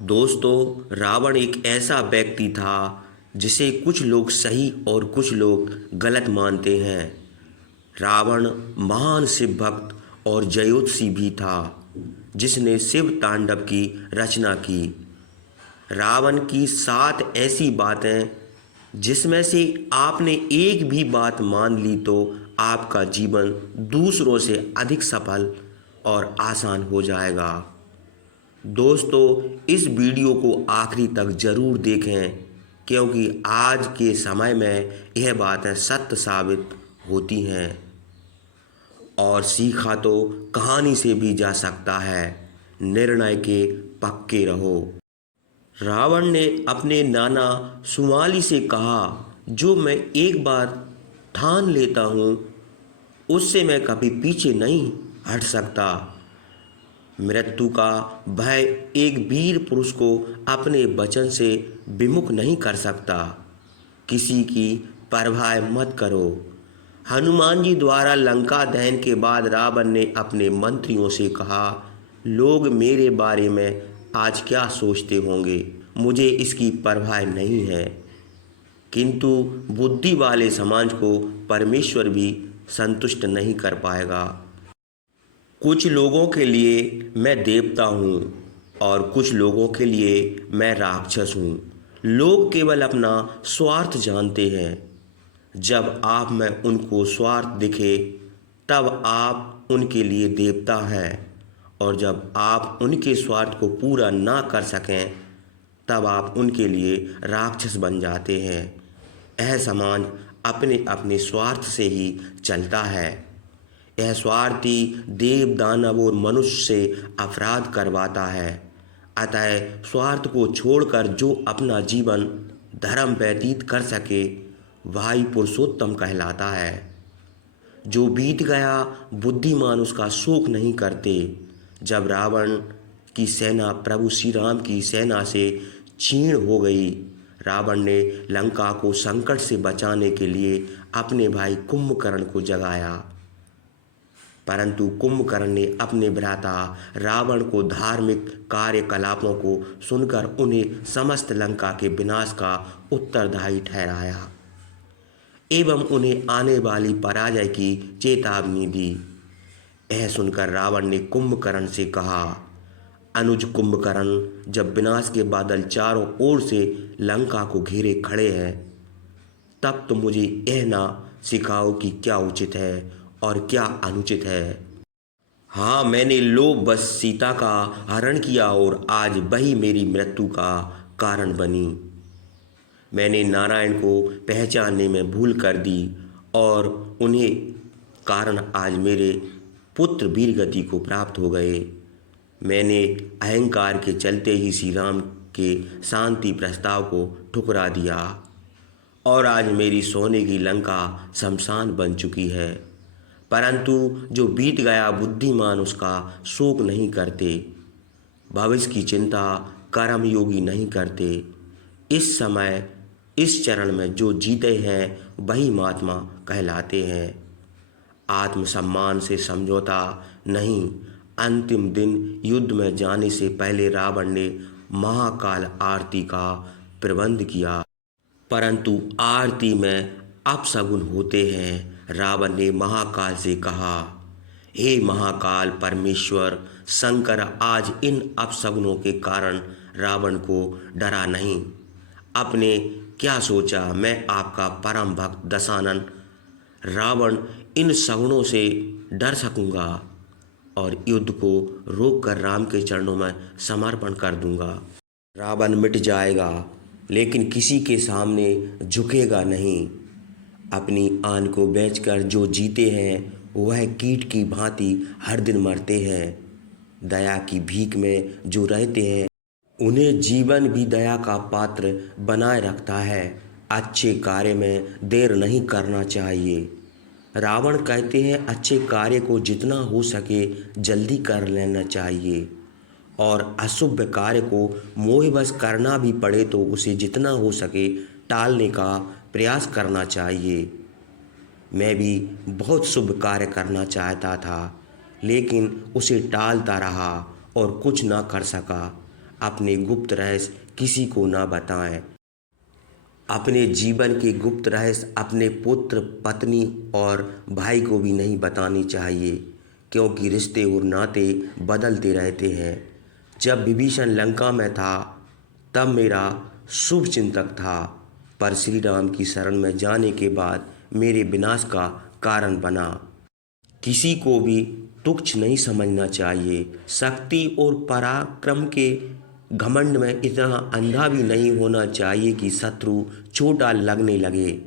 दोस्तों, रावण एक ऐसा व्यक्ति था जिसे कुछ लोग सही और कुछ लोग गलत मानते हैं। रावण महान शिव भक्त और जयोत्सी भी था, जिसने शिव तांडव की रचना की। रावण की 7 ऐसी बातें जिसमें से आपने एक भी बात मान ली तो आपका जीवन दूसरों से अधिक सफल और आसान हो जाएगा। दोस्तों, इस वीडियो को आखिरी तक ज़रूर देखें, क्योंकि आज के समय में यह बातें सत्य साबित होती हैं और सीखा तो कहानी से भी जा सकता है। निर्णय के पक्के रहो। रावण ने अपने नाना सुमाली से कहा, जो मैं एक बार ठान लेता हूँ उससे मैं कभी पीछे नहीं हट सकता। मृत्यु का भय एक वीर पुरुष को अपने वचन से विमुख नहीं कर सकता। किसी की परवाह मत करो। हनुमान जी द्वारा लंका दहन के बाद रावण ने अपने मंत्रियों से कहा, लोग मेरे बारे में आज क्या सोचते होंगे, मुझे इसकी परवाह नहीं है। किंतु बुद्धि वाले समाज को परमेश्वर भी संतुष्ट नहीं कर पाएगा। कुछ लोगों के लिए मैं देवता हूँ और कुछ लोगों के लिए मैं राक्षस हूँ। लोग केवल अपना स्वार्थ जानते हैं। जब आप में उनको स्वार्थ दिखे तब आप उनके लिए देवता हैं, और जब आप उनके स्वार्थ को पूरा ना कर सकें तब आप उनके लिए राक्षस बन जाते हैं। यह समाज अपने अपने स्वार्थ से ही चलता है। यह स्वार्थी देव दानव और मनुष्य से अपराध करवाता है। अतः स्वार्थ को छोड़कर जो अपना जीवन धर्म व्यतीत कर सके वही पुरुषोत्तम कहलाता है। जो बीत गया बुद्धिमान उसका शोक नहीं करते। जब रावण की सेना प्रभु श्री राम की सेना से क्षीण हो गई, रावण ने लंका को संकट से बचाने के लिए अपने भाई कुंभकर्ण को जगाया। परंतु कुंभकर्ण ने अपने भ्राता रावण को धार्मिक कार्यकलापों को सुनकर उन्हें समस्त लंका के विनाश का उत्तरदायी ठहराया एवं उन्हें आने वाली पराजय की चेतावनी दी। यह सुनकर रावण ने कुंभकर्ण से कहा, अनुज कुंभकर्ण, जब विनाश के बादल चारों ओर से लंका को घेरे खड़े हैं तब तो मुझे यह ना सिखाओ कि क्या उचित है और क्या अनुचित है। हाँ, मैंने लोभवश सीता का हरण किया और आज वही मेरी मृत्यु का कारण बनी। मैंने नारायण को पहचानने में भूल कर दी और उन्हें कारण आज मेरे पुत्र वीरगति को प्राप्त हो गए। मैंने अहंकार के चलते ही श्री राम के शांति प्रस्ताव को ठुकरा दिया और आज मेरी सोने की लंका शमशान बन चुकी है। परंतु जो बीत गया बुद्धिमान उसका शोक नहीं करते, भविष्य की चिंता कर्मयोगी नहीं करते। इस समय इस चरण में जो जीते हैं वही महात्मा कहलाते हैं। आत्मसम्मान से समझौता नहीं। अंतिम दिन युद्ध में जाने से पहले रावण ने महाकाल आरती का प्रबंध किया, परंतु आरती में अपशगुन होते हैं। रावण ने महाकाल से कहा, हे महाकाल परमेश्वर शंकर, आज इन अपशगुनों के कारण रावण को डरा नहीं। आपने क्या सोचा मैं आपका परम भक्त दशानन रावण इन शगुनों से डर सकूंगा और युद्ध को रोककर राम के चरणों में समर्पण कर दूंगा। रावण मिट जाएगा लेकिन किसी के सामने झुकेगा नहीं। अपनी आन को बेचकर जो जीते हैं वह कीट की भांति हर दिन मरते हैं। दया की भीख में जो रहते हैं उन्हें जीवन भी दया का पात्र बनाए रखता है। अच्छे कार्य में देर नहीं करना चाहिए। रावण कहते हैं अच्छे कार्य को जितना हो सके जल्दी कर लेना चाहिए और अशुभ कार्य को मोहवश करना भी पड़े तो उसे जितना हो सके टालने का प्रयास करना चाहिए। मैं भी बहुत शुभ कार्य करना चाहता था लेकिन उसे टालता रहा और कुछ ना कर सका। अपने गुप्त रहस्य किसी को ना बताएं। अपने जीवन के गुप्त रहस्य अपने पुत्र, पत्नी और भाई को भी नहीं बताने चाहिए, क्योंकि रिश्ते और नाते बदलते रहते हैं। जब विभीषण लंका में था तब मेरा शुभ चिंतक था, पर श्री राम की शरण में जाने के बाद मेरे विनाश का कारण बना। किसी को भी तुच्छ नहीं समझना चाहिए। शक्ति और पराक्रम के घमंड में इतना अंधा भी नहीं होना चाहिए कि शत्रु छोटा लगने लगे।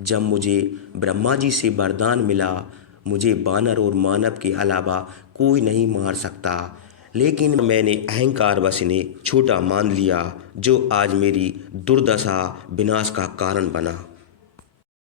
जब मुझे ब्रह्मा जी से वरदान मिला, मुझे वानर और मानव के अलावा कोई नहीं मार सकता, लेकिन मैंने अहंकार वश इन्हें छोटा मान लिया, जो आज मेरी दुर्दशा विनाश का कारण बना।